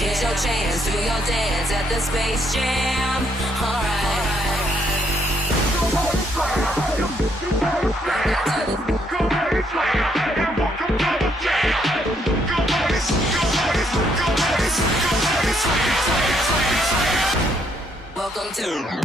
Here's your chance, do your dance at the Space Jam. Alright. Welcome to.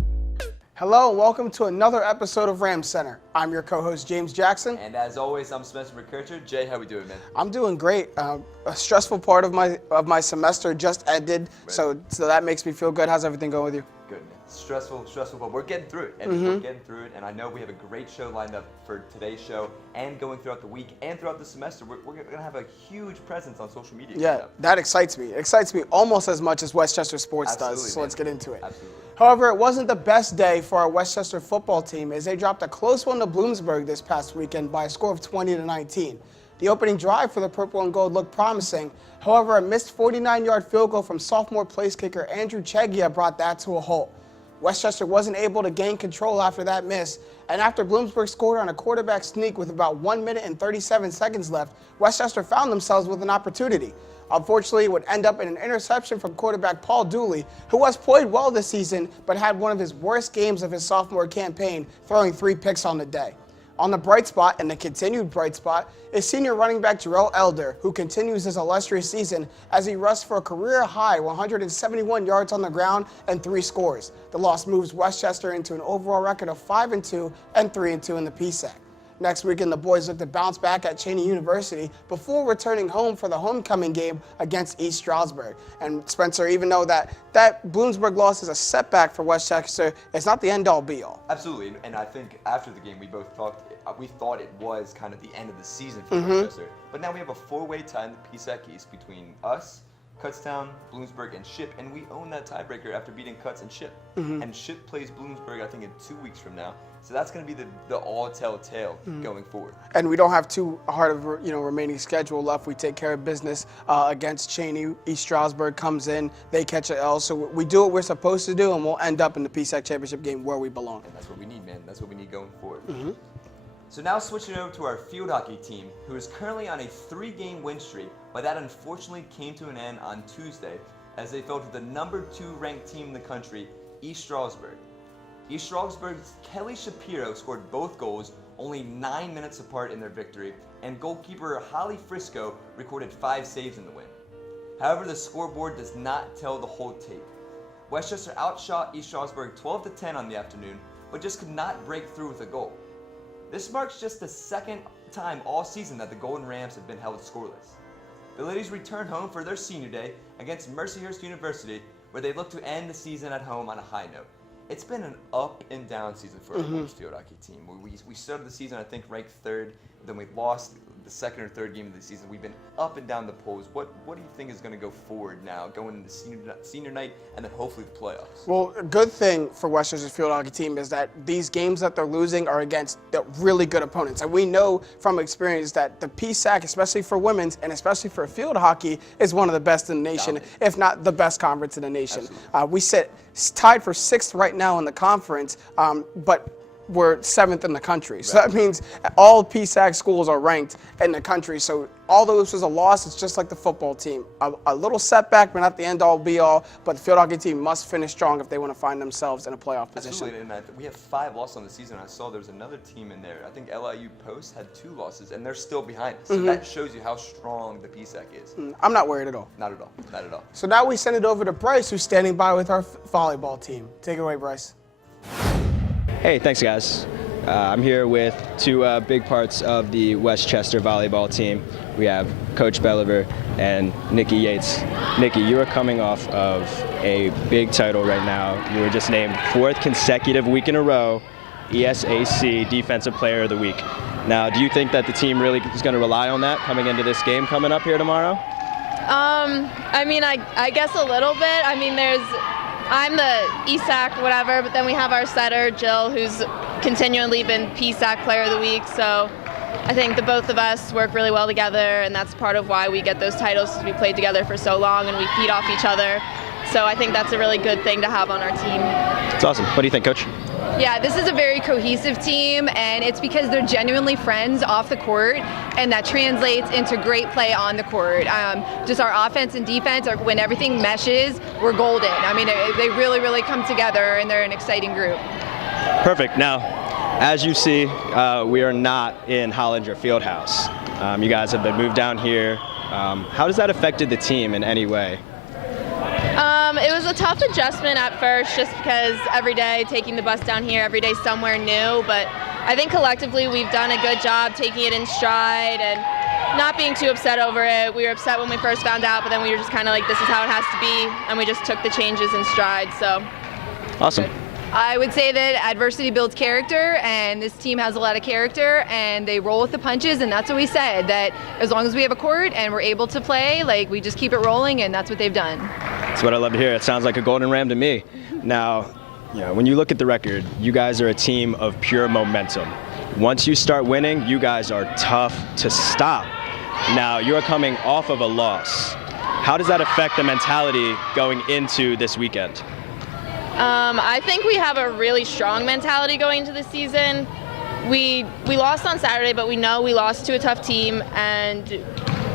Hello and welcome to another episode of RamCenter. I'm your co-host James Jackson. And as always, I'm Spencer McKercher. Jay, how we doing, man? I'm doing great. A stressful part of my semester just ended, right. so that makes me feel good. How's everything going with you? Good, man. Stressful, but we're getting through it. And we're getting through it. And I know we have a great show lined up for today's show and going throughout the week and throughout the semester. We're going to have a huge presence on social media. Yeah, that excites me. It excites me almost as much as Westchester sports Absolutely, does. So man. let's get into it. Absolutely. However, it wasn't the best day for our Westchester football team as they dropped a close one to Bloomsburg this past weekend by a score of 20-19. The opening drive for the purple and gold looked promising. However, a missed 49-yard field goal from sophomore place kicker Andrew Chegia brought that to a halt. Westchester wasn't able to gain control after that miss, and after Bloomsburg scored on a quarterback sneak with about 1 minute and 37 seconds left, Westchester found themselves with an opportunity. Unfortunately, it would end up in an interception from quarterback Paul Dooley, who has played well this season but had one of his worst games of his sophomore campaign, throwing 3 picks on the day. On the bright spot, and the continued bright spot, is senior running back Jarrell Elder, who continues his illustrious season as he rushed for a career-high 171 yards on the ground and 3 scores. The loss moves Westchester into an overall record of 5-2 and 3-2 in the PSAC. Next weekend, the boys look to bounce back at Cheney University before returning home for the homecoming game against East Stroudsburg. And Spencer, even though that Bloomsburg loss is a setback for Westchester, it's not the end-all be-all. Absolutely, and I think after the game, we thought it was kind of the end of the season for Westchester. But now we have a 4-way tie in the PSAC East between us, Kutztown, Bloomsburg, and Ship, and we own that tiebreaker after beating Kutz and Ship. And Ship plays Bloomsburg, I think, in 2 weeks from now. So that's going to be the all-tell tale going forward. And we don't have too hard of remaining schedule left. We take care of business against Cheney. East Stroudsburg comes in, they catch an L. So we do what we're supposed to do, and we'll end up in the PSAC championship game where we belong. And that's what we need, man. That's what we need going forward. So now switching over to our field hockey team, who is currently on a 3-game win streak, but that unfortunately came to an end on Tuesday as they fell to the number 2 ranked team in the country, East Stroudsburg. East Stroudsburg's Kelly Shapiro scored both goals only 9 minutes apart in their victory, and goalkeeper Holly Frisco recorded 5 saves in the win. However, the scoreboard does not tell the whole tape. Westchester outshot East Stroudsburg 12-10 on the afternoon, but just could not break through with a goal. This marks just the second time all season that the Golden Rams have been held scoreless. The ladies return home for their senior day against Mercyhurst University, where they look to end the season at home on a high note. It's been an up and down season for our women's field hockey team. We started the season, I think, ranked 3rd. Then we lost the 2nd or 3rd game of the season. We've been up and down the polls. What do you think is going to go forward now, going into senior night and then hopefully the playoffs? Well, a good thing for Westchester's field hockey team is that these games that they're losing are against the really good opponents. And we know from experience that the PSAC, especially for women's and especially for field hockey, is one of the best in the nation, if not the best conference in the nation. We sit tied for 6th right now in the conference, but we're 7th in the country. So that means all PSAC schools are ranked in the country. So although this was a loss, it's just like the football team. A little setback, but not the end-all, be-all. But the field hockey team must finish strong if they want to find themselves in a playoff position. Absolutely, and we have 5 losses on the season. I saw there's another team in there. I think LIU Post had 2 losses, and they're still behind us. So that shows you how strong the PSAC is. I'm not worried at all. Not at all. Not at all. So now we send it over to Bryce, who's standing by with our volleyball team. Take it away, Bryce. Hey, thanks guys. I'm here with 2 big parts of the Westchester volleyball team. We have Coach Belliver and Nikki Yates. Nikki, you are coming off of a big title right now. You were just named 4th consecutive week in a row ESAC Defensive Player of the Week. Now, do you think that the team really is going to rely on that coming into this game coming up here tomorrow? I guess a little bit. I'm the ESAC whatever, but then we have our setter, Jill, who's continually been PSAC Player of the Week. So I think the both of us work really well together, and that's part of why we get those titles, because we played together for so long and we feed off each other. So I think that's a really good thing to have on our team. It's awesome. What do you think, Coach? Yeah, this is a very cohesive team, and it's because they're genuinely friends off the court, and that translates into great play on the court. Just our offense and defense, when everything meshes, we're golden. I mean, they really, really come together, and they're an exciting group. Perfect. Now, as you see, we are not in Hollinger Fieldhouse. You guys have been moved down here. How has that affected the team in any way? It was a tough adjustment at first, just because every day taking the bus down here, every day somewhere new, but I think collectively we've done a good job taking it in stride and not being too upset over it. We were upset when we first found out, but then we were just kind of like, this is how it has to be, and we just took the changes in stride, so. Awesome. I would say that adversity builds character, and this team has a lot of character, and they roll with the punches, and that's what we said, that as long as we have a court and we're able to play, like, we just keep it rolling, and that's what they've done. That's what I love to hear. It sounds like a golden ram to me. Now, when you look at the record, you guys are a team of pure momentum. Once you start winning, you guys are tough to stop. Now, you're coming off of a loss. How does that affect the mentality going into this weekend? I think we have a really strong mentality going into the season. We lost on Saturday, but we know we lost to a tough team, and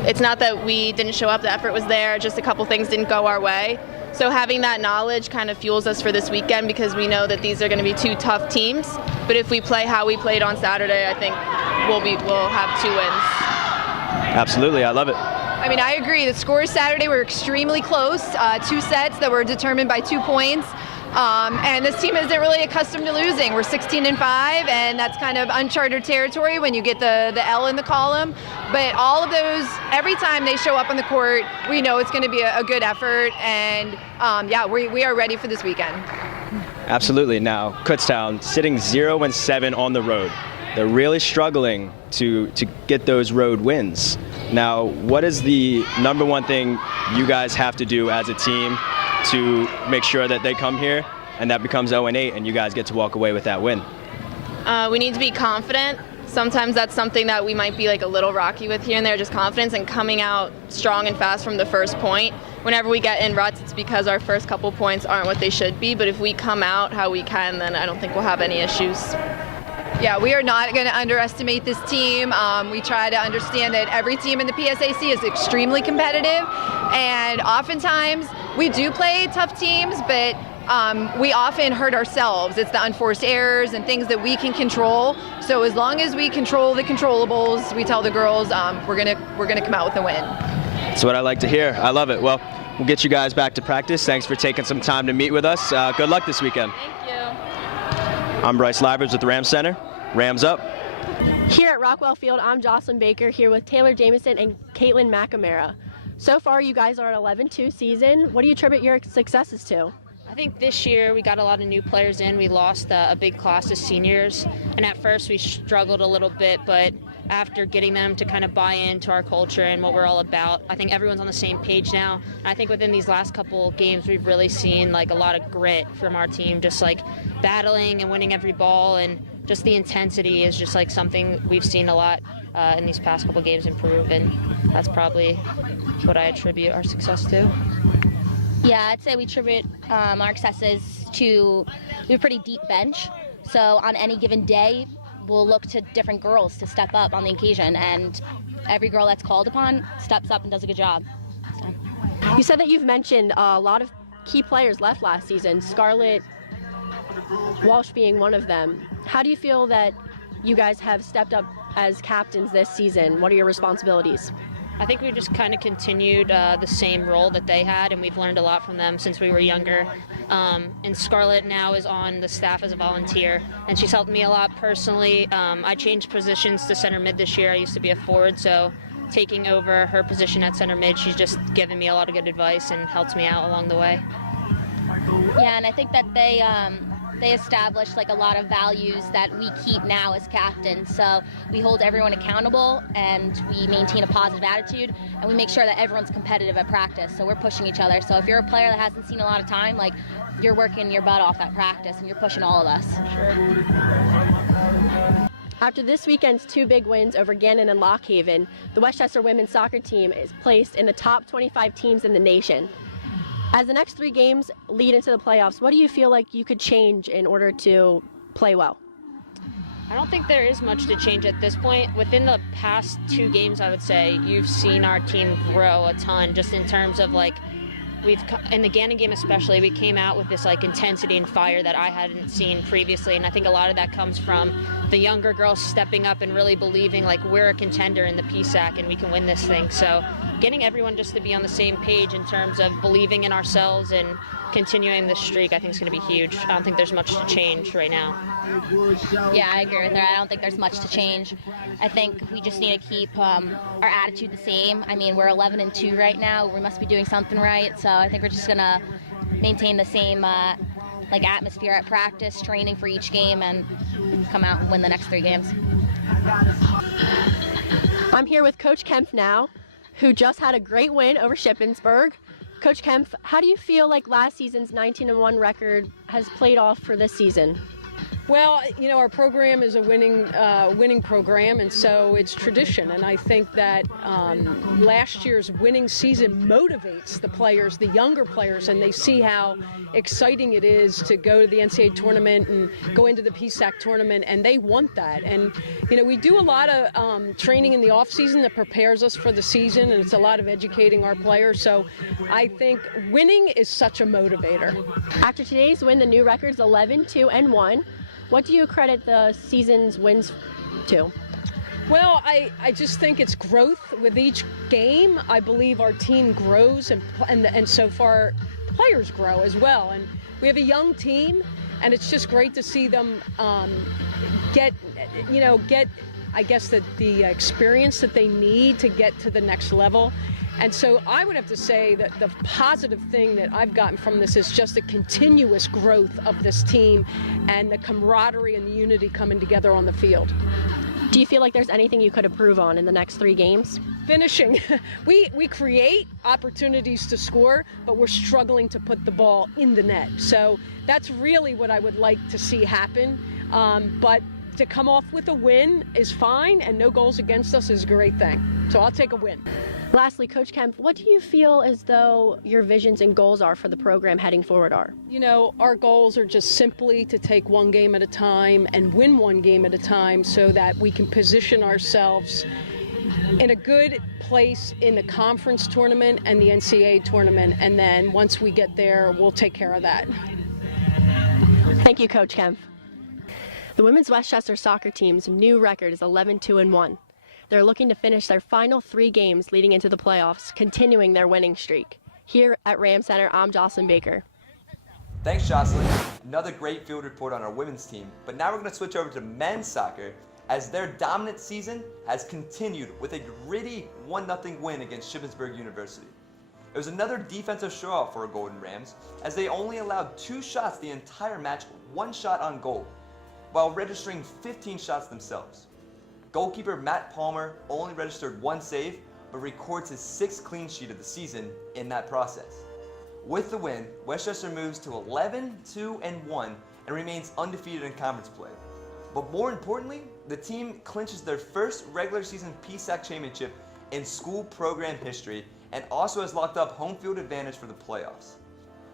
it's not that we didn't show up. The effort was there, just a couple things didn't go our way. So having that knowledge kind of fuels us for this weekend, because we know that these are going to be two tough teams. But if we play how we played on Saturday, I think we'll have 2 wins. Absolutely, I love it. I mean, I agree. The scores Saturday were extremely close. 2 sets that were determined by 2 points. And this team isn't really accustomed to losing. We're 16-5, and that's kind of uncharted territory when you get the L in the column. But all of those, every time they show up on the court, we know it's going to be a good effort, and yeah, we are ready for this weekend. Absolutely. Now, Kutztown sitting 0-7 on the road. They're really struggling to get those road wins. Now, what is the number one thing you guys have to do as a team to make sure that they come here and that becomes 0-8 and you guys get to walk away with that win? We need to be confident. Sometimes that's something that we might be like a little rocky with here and there, just confidence and coming out strong and fast from the first point. Whenever we get in ruts, it's because our first couple points aren't what they should be, but if we come out how we can, then I don't think we'll have any issues. Yeah, we are not going to underestimate this team. We try to understand that every team in the PSAC is extremely competitive, and oftentimes we do play tough teams, but we often hurt ourselves. It's the unforced errors and things that we can control. So as long as we control the controllables, we tell the girls we're gonna come out with a win. That's what I like to hear. I love it. Well, we'll get you guys back to practice. Thanks for taking some time to meet with us. Good luck this weekend. Thank you. I'm Bryce Livers with the RamCenter. Rams up. Here at Rockwell Field, I'm Jocelyn Baker here with Taylor Jamison and Caitlin McNamara. So far, you guys are an 11-2 season. What do you attribute your successes to? I think this year we got a lot of new players in. We lost a big class of seniors, and at first we struggled a little bit, but after getting them to kind of buy into our culture and what we're all about, I think everyone's on the same page now. And I think within these last couple games we've really seen like a lot of grit from our team, just like battling and winning every ball, and just the intensity is just like something we've seen a lot in these past couple games improve, and that's probably what I attribute our success to. Yeah, I'd say we attribute our successes to we have a pretty deep bench. So on any given day, we'll look to different girls to step up on the occasion, and every girl that's called upon steps up and does a good job. So. You said that you've mentioned a lot of key players left last season, Scarlett Walsh being one of them. How do you feel that you guys have stepped up as captains this season? What are your responsibilities? I think we just kind of continued the same role that they had, and we've learned a lot from them since we were younger. And Scarlett now is on the staff as a volunteer, and she's helped me a lot personally. I changed positions to center mid this year. I used to be a forward, so taking over her position at center mid, she's just given me a lot of good advice and helped me out along the way. Yeah, and I think that they established like a lot of values that we keep now as captains. So we hold everyone accountable, and we maintain a positive attitude, and we make sure that everyone's competitive at practice. So we're pushing each other. So if you're a player that hasn't seen a lot of time, like you're working your butt off at practice, and you're pushing all of us. Sure. After this weekend's 2 big wins over Gannon and Lock Haven, the Westchester women's soccer team is placed in the top 25 teams in the nation. As the next 3 games lead into the playoffs, what do you feel like you could change in order to play well? I don't think there is much to change at this point. Within the past 2 games, I would say you've seen our team grow a ton, just in terms of like in the Gannon game especially, we came out with this like intensity and fire that I hadn't seen previously, and I think a lot of that comes from the younger girls stepping up and really believing like we're a contender in the PSAC and we can win this thing. So getting everyone just to be on the same page in terms of believing in ourselves and continuing this streak, I think is going to be huge. I don't think there's much to change right now. Yeah, I agree with her. I don't think there's much to change. I think we just need to keep our attitude the same. I mean, we're 11-2 right now. We must be doing something right. So I think we're just gonna maintain the same like atmosphere at practice, training for each game, and come out and win the next 3 games. I'm here with Coach Kempf now, who just had a great win over Shippensburg. Coach Kempf, how do you feel like last season's 19-1 record has played off for this season? Well, you know, our program is a winning program, and so it's tradition. And I think that last year's winning season motivates the players, the younger players, and they see how exciting it is to go to the NCAA tournament and go into the PSAC tournament, and they want that. And, you know, we do a lot of training in the off season that prepares us for the season, and it's a lot of educating our players. So I think winning is such a motivator. After today's win, the new record's 11-2-1. What do you credit the season's wins to? Well, I just think it's growth with each game. I believe our team grows, and so far players grow as well. And we have a young team, and it's just great to see them get I guess the experience that they need to get to the next level. And so I would have to say that the positive thing that I've gotten from this is just the continuous growth of this team and the camaraderie and the unity coming together on the field. Do you feel like there's anything you could improve on in the next 3 games? Finishing. We create opportunities to score, but we're struggling to put the ball in the net. So that's really what I would like to see happen. But to come off with a win is fine, and no goals against us is a great thing. So I'll take a win. Lastly, Coach Kempf, what do you feel as though your visions and goals are for the program heading forward are? You know, our goals are just simply to take 1 game at a time and win 1 game at a time so that we can position ourselves in a good place in the conference tournament and the NCAA tournament. And then once we get there, we'll take care of that. Thank you, Coach Kempf. The women's Westchester soccer team's new record is 11-2-1. They're looking to finish their final 3 games leading into the playoffs, continuing their winning streak. Here at RamCenter, I'm Jocelyn Baker. Thanks, Jocelyn. Another great field report on our women's team, but now we're going to switch over to men's soccer as their dominant season has continued with a gritty 1-0 win against Shippensburg University. It was another defensive show-off for our Golden Rams as they only allowed 2 shots the entire match, 1 shot on goal, while registering 15 shots themselves. Goalkeeper Matt Palmer only registered 1 save, but records his 6th clean sheet of the season in that process. With the win, Westchester moves to 11-2-1 and remains undefeated in conference play. But more importantly, the team clinches their first regular season PSAC championship in school program history and also has locked up home field advantage for the playoffs.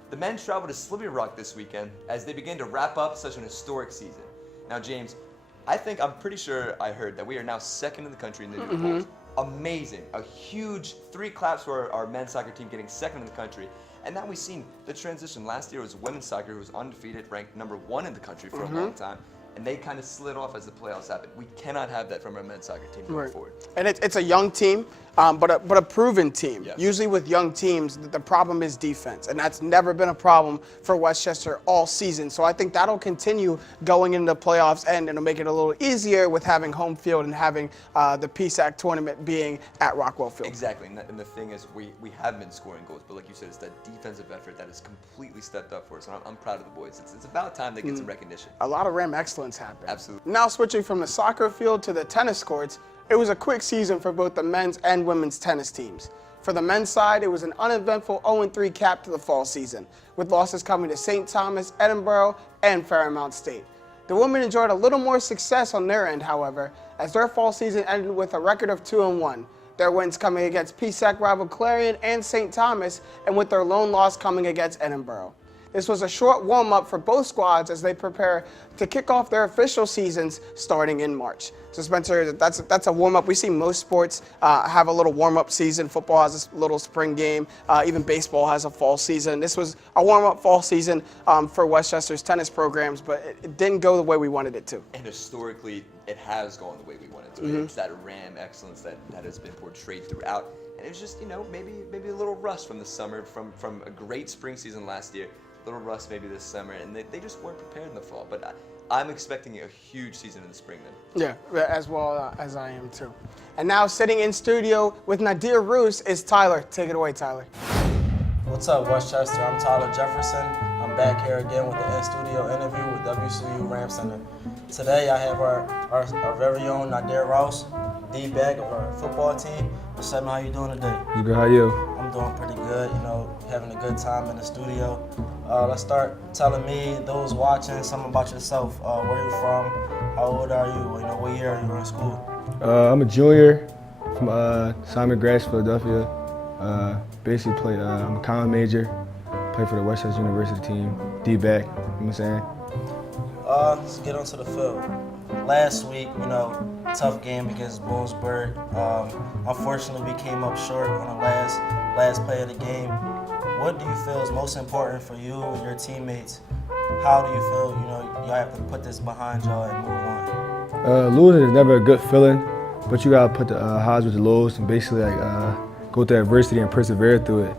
The men travel to Slippery Rock this weekend as they begin to wrap up such an historic season. Now, James, I'm pretty sure I heard that we are now 2nd in the country in the new polls. Amazing. A huge 3 claps for our men's soccer team getting 2nd in the country. And now we've seen the transition. Last year it was women's soccer who was undefeated, ranked number 1 in the country for a long time. And they kind of slid off as the playoffs happened. We cannot have that from our men's soccer team going forward. And it's a young team, but a proven team. Yes. Usually with young teams, the problem is defense, and that's never been a problem for Westchester all season. So I think that'll continue going into the playoffs, and it'll make it a little easier with having home field and having the PSAC tournament being at Rockwell Field. Exactly, and the thing is, we have been scoring goals, but like you said, it's that defensive effort that has completely stepped up for us, and I'm proud of the boys. It's about time they get some recognition. A lot of Ram excellence happened. Absolutely. Now switching from the soccer field to the tennis courts, it was a quick season for both the men's and women's tennis teams. For the men's side, it was an uneventful 0-3 cap to the fall season, with losses coming to St. Thomas, Edinburgh, and Fairmount State. The women enjoyed a little more success on their end, however, as their fall season ended with a record of 2-1. their wins coming against PSAC rival Clarion and St. Thomas, and with their lone loss coming against Edinburgh. This was a short warm-up for both squads as they prepare to kick off their official seasons starting in March. So Spencer, that's a warm-up. We see most sports have a little warm-up season. Football has a little spring game. Even baseball has a fall season. This was a warm-up fall season for Westchester's tennis programs, but it didn't go the way we wanted it to. And historically, it has gone the way we wanted to. It's that RAM excellence that has been portrayed throughout. And it was just, maybe a little rust from the summer, from a great spring season last year. Little rust maybe this summer, and they just weren't prepared in the fall. But I'm expecting a huge season in the spring then. Yeah, as well as I am too. And now sitting in studio with Nadir Roos is Tyler. Take it away, Tyler. What's up, Westchester? I'm Tyler Jefferson. I'm back here again with the in-studio interview with WCU RamCenter. Today I have our very own Nadir Roos, D-back of our football team. What's up, how you doing today? Good, how are you? I'm doing pretty good, having a good time in the studio. Let's start telling me, those watching, something about yourself. Where you from? How old are you? What year are you in school? I'm a junior from Simon Grass, Philadelphia. Basically I'm a common major. Play for the Westchester University team. D-back, you know what I'm saying? Let's get onto the field. Last week, tough game against Bloomsburg. Unfortunately, we came up short on the last play of the game. What do you feel is most important for you and your teammates? How do you feel, y'all have to put this behind y'all and move on? Losing is never a good feeling, but you gotta put the highs with the lows and basically go through adversity and persevere through it.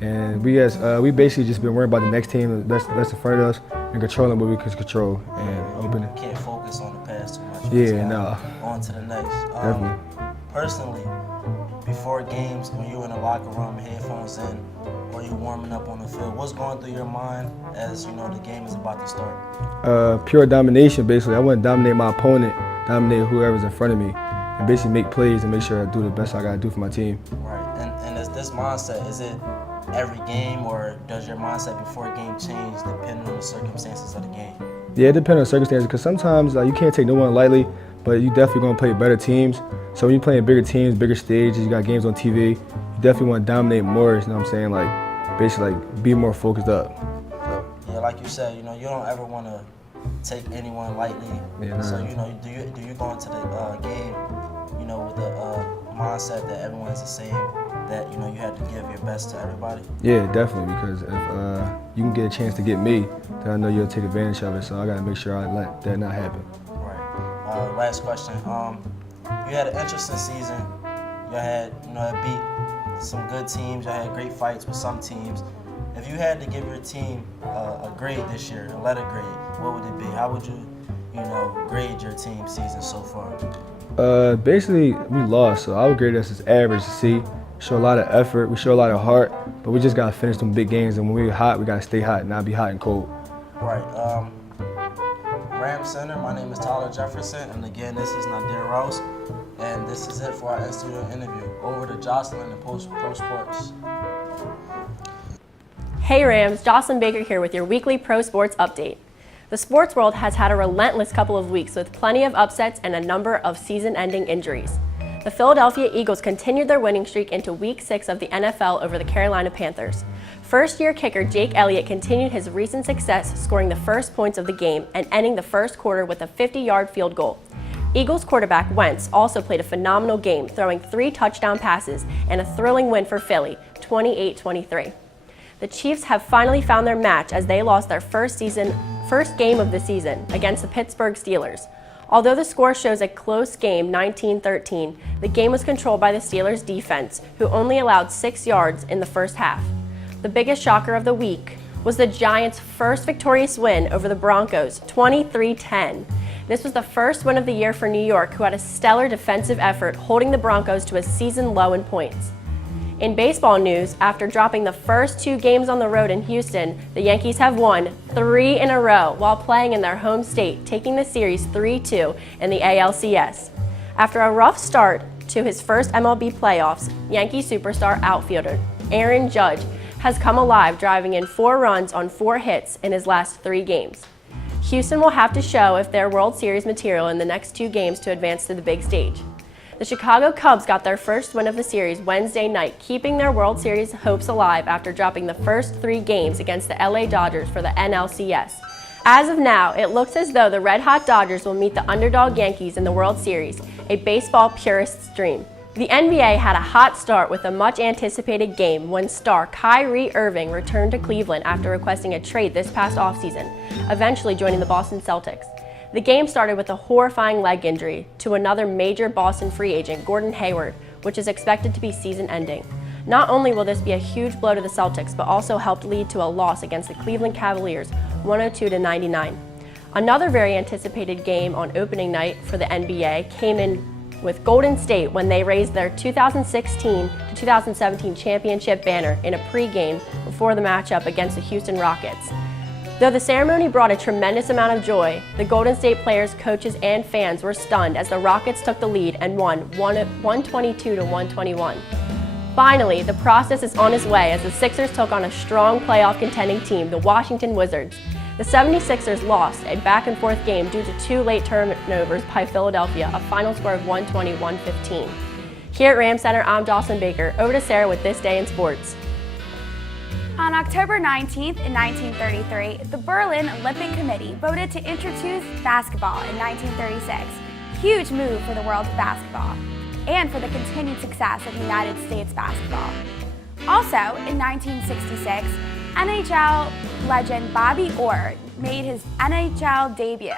And we basically just been worrying about the next team that's in front of us and controlling what we can control and open it. Can't focus on the past too much. Yeah, no. On to the next. Definitely. Personally, before games, when you're in the locker room, headphones in, or you're warming up on the field, what's going through your mind as the game is about to start? Pure domination, basically. I want to dominate my opponent, dominate whoever's in front of me, and basically make plays and make sure I do the best I gotta do for my team. Right. And is this mindset, is it every game, or does your mindset before a game change depending on the circumstances of the game? Yeah, it depends on the circumstances, because sometimes you can't take no one lightly, but you definitely going to play better teams. So when you're playing bigger teams, bigger stages, you got games on TV, you definitely want to dominate more, you know what I'm saying? Basically be more focused up. So. Yeah, like you said, you don't ever want to take anyone lightly. Yeah, so, do you go into the game, with the mindset that everyone's the same, that, you have to give your best to everybody? Yeah, definitely, because if you can get a chance to get me, then I know you'll take advantage of it, so I got to make sure I let that not happen. Right. Last question. You had an interesting season. You had, beat some good teams. You had great fights with some teams. If you had to give your team a grade this year, a letter grade, what would it be? How would you, grade your team season so far? Basically, we lost, so I would grade us as average to C. Show a lot of effort, we show a lot of heart, but we just gotta finish them big games, and when we're hot, we gotta stay hot and not be hot and cold. Right. RamCenter, my name is Tyler Jefferson, and again, this is Nadir Roos, and this is it for our in-studio interview. Over to Jocelyn and Pro Sports. Hey Rams, Jocelyn Baker here with your weekly Pro Sports update. The sports world has had a relentless couple of weeks with plenty of upsets and a number of season-ending injuries. The Philadelphia Eagles continued their winning streak into Week 6 of the NFL over the Carolina Panthers. First-year kicker Jake Elliott continued his recent success, scoring the first points of the game and ending the first quarter with a 50-yard field goal. Eagles quarterback Wentz also played a phenomenal game, throwing 3 touchdown passes and a thrilling win for Philly, 28-23. The Chiefs have finally found their match as they lost their first game of the season against the Pittsburgh Steelers. Although the score shows a close game, 19-13, the game was controlled by the Steelers' defense, who only allowed 6 yards in the first half. The biggest shocker of the week was the Giants' first victorious win over the Broncos, 23-10. This was the first win of the year for New York, who had a stellar defensive effort, holding the Broncos to a season low in points. In baseball news, after dropping the first 2 games on the road in Houston, the Yankees have won 3 in a row while playing in their home state, taking the series 3-2 in the ALCS. After a rough start to his first MLB playoffs, Yankee superstar outfielder Aaron Judge has come alive, driving in 4 runs on 4 hits in his last 3 games. Houston will have to show if they're World Series material in the next 2 games to advance to the big stage. The Chicago Cubs got their first win of the series Wednesday night, keeping their World Series hopes alive after dropping the first 3 games against the LA Dodgers for the NLCS. As of now, it looks as though the red-hot Dodgers will meet the underdog Yankees in the World Series, a baseball purist's dream. The NBA had a hot start with a much-anticipated game when star Kyrie Irving returned to Cleveland after requesting a trade this past offseason, eventually joining the Boston Celtics. The game started with a horrifying leg injury to another major Boston free agent, Gordon Hayward, which is expected to be season-ending. Not only will this be a huge blow to the Celtics, but also helped lead to a loss against the Cleveland Cavaliers, 102-99. Another very anticipated game on opening night for the NBA came in with Golden State when they raised their 2016 to 2017 championship banner in a pregame before the matchup against the Houston Rockets. Though the ceremony brought a tremendous amount of joy, the Golden State players, coaches, and fans were stunned as the Rockets took the lead and won 122-121. Finally, the process is on its way as the Sixers took on a strong playoff contending team, the Washington Wizards. The 76ers lost a back-and-forth game due to 2 late turnovers by Philadelphia, a final score of 120-115. Here at RamCenter, I'm Dawson Baker. Over to Sarah with This Day in Sports. On October 19th in 1933, the Berlin Olympic Committee voted to introduce basketball in 1936. Huge move for the world of basketball and for the continued success of United States basketball. Also, in 1966, NHL legend Bobby Orr made his NHL debut.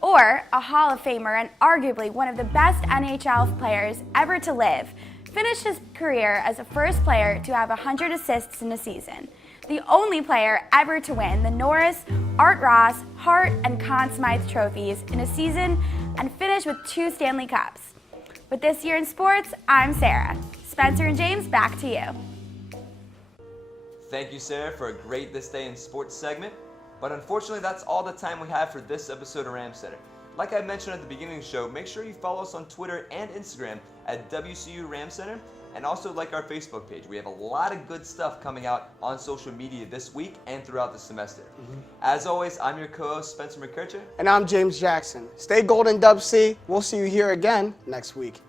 Orr, a Hall of Famer and arguably one of the best NHL players ever to live, finished his career as the first player to have 100 assists in a season, the only player ever to win the Norris, Art Ross, Hart, and Conn Smythe trophies in a season and finish with 2 Stanley Cups. With This Year in Sports, I'm Sarah. Spencer and James, back to you. Thank you, Sarah, for a great This Day in Sports segment. But unfortunately, that's all the time we have for this episode of RamCenter. Like I mentioned at the beginning of the show, make sure you follow us on Twitter and Instagram at WCU RamCenter, and also like our Facebook page. We have a lot of good stuff coming out on social media this week and throughout the semester. As always, I'm your co-host, Spencer McKercher. And I'm James Jackson. Stay golden, Dub C. We'll see you here again next week.